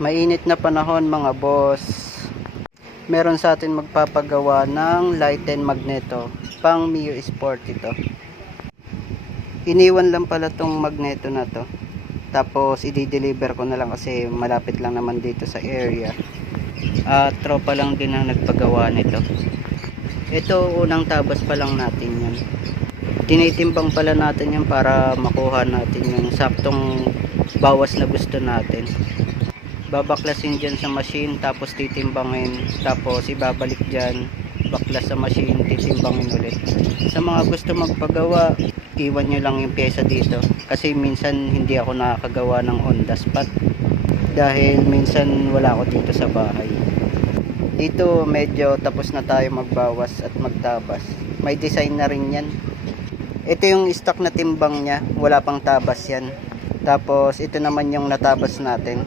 Mainit na panahon mga boss. Meron sa atin magpapagawa ng Lighten magneto. Pang Mio Sport ito. Iniwan lang pala tong magneto na to. Tapos i-deliver ko na lang kasi malapit lang naman dito sa area. Tropa lang din ang nagpagawa nito. Ito unang tabas pa lang natin yan. Tinitimbang pala natin yan para makuha natin yung saktong bawas na gusto natin. Babaklasin dyan sa machine, tapos titimbangin, tapos ibabalik dyan, baklas sa machine, titimbangin ulit. Sa mga gusto magpagawa, iwan nyo lang yung pyesa dito kasi minsan hindi ako nakakagawa ng on the spot dahil minsan wala ako dito sa bahay. Dito medyo tapos na tayo magbawas at magtabas. May design na rin yan. Ito yung stock na timbang nya, wala pang tabas yan. Tapos ito naman yung natabas natin.